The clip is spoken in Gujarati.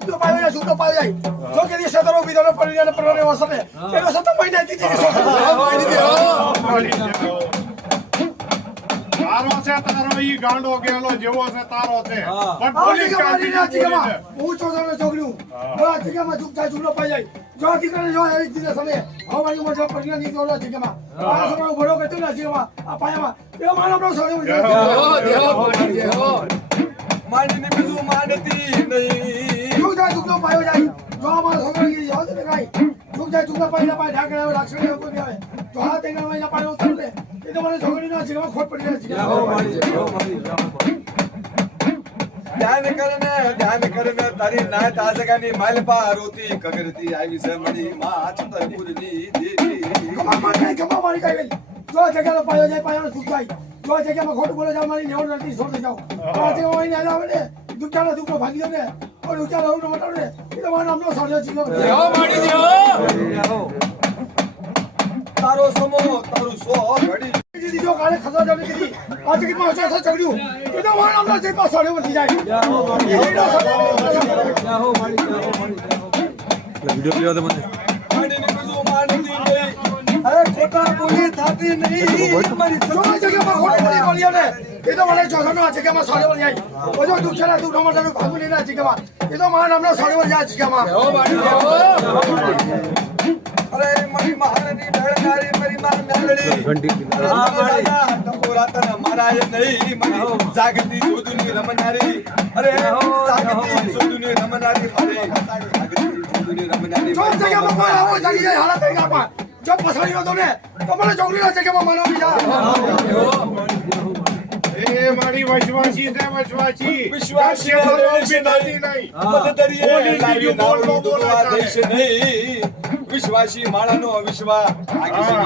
છૂટો પાયો જાય છૂટો પાયો જાય જો કે દિવસે તારો વિધાનો પરિણામ પરવાને વસને એનો સતત મહિના દીધી તારો છે તારો ઈ ગાંડો ગેલો જેવો છે તારો છે પણ આ પોલીસ જગ્યા મારી ના જગ્યામાં કાઢી હું ચોદરનો છોકરું જો આ જગ્યામાં ચૂપચાપ છૂટો પાઈ જાય જો દીકરાને જો એક દિવસ સમય હવાની મોટો પરિણામ દીધો આ જગ્યામાં આ છોકરો ભલો કરતો ને જગ્યામાં આ પાયામાં એ મારા આપણો છોડ્યો માંડીને બીજું માંડતી નહીં ચૂપચાપ છૂટો પાયો જાય જો અમારા છોકરાની જાવ ને કાઈ ચૂપચાપ છૂટો પાઈ પાય ઢાકણા આવે લાક્ષણી કોઈ આવે તો આ તેના મહિના પાડો ઉતરને એ તો મને છોકરીના જગ્યામાં ખોટ પડી જાય છે ધ્યાન કરીને તારી નાય તાજગાની માલપા રોતી કગરતી આવી છે મળી માં છતરપુરની દેવી કમા મારી કઈ જો જગ્યાનો પાયો જાય પાયાનો છૂટ જાય જો જગ્યામાં ખોટું બોલે જાવ મારી નેવડ નથી છોડી જાવ આ જગ્યામાં એને આવે ને દુકાનો દુકડો ભાગી દો ને और ઉચાલો હું મટાડો ને એ તો મારો નામનો સાડ્યો છે તારો સમો તારું સો ઘડી દીદી જો કાલે ખસો જાવ કીધી આ જગ્યામાં હશે ચગડ્યું એ તો મારો નામનો જે પાસ સાડ્યો વધી જાય વિડિયો લેવા દે મને માંડીને બીજું માંડતી નહીં અરે ખોટા બોલી થાતી નહીં મારી જો આ જગ્યામાં ખોટું બોલી બોલ્યા ને એ તો મને ચોસનો આ જગ્યામાં સાડ્યો વધી જાય ઓજો દુખેલા તું ટમાટાનું ભાગું લઈને આ જગ્યામાં એ તો મારા નામનો સાડ્યો વધી જાય જગ્યામાં અરે મારી મહારાણી ડળનારી મારી માં મેલડી ટપોરાતન મારાય નહીં મારી જાગતી સુદુની રમનારી અરે જાગતી સુદુની રમનારી મારી જાગતી સુદુની રમનારી જો જગ્યામાં કોઈ આવો જાગી જાય હાલત કરી આપા જો પછાડી નતો ને તો મને ચોકડીના જગ્યામાં માનવી જા એ મારી વશવાસી છે વશવાસી વિશ્વાસી ઉભી થતી નહીં મતદરીએ પોલીસ લાવી બીજું બોલ નાવડું બોલ દુલવા દેશ નહીં વિશ્વાસી માણાનો વિશ્વાસ આગી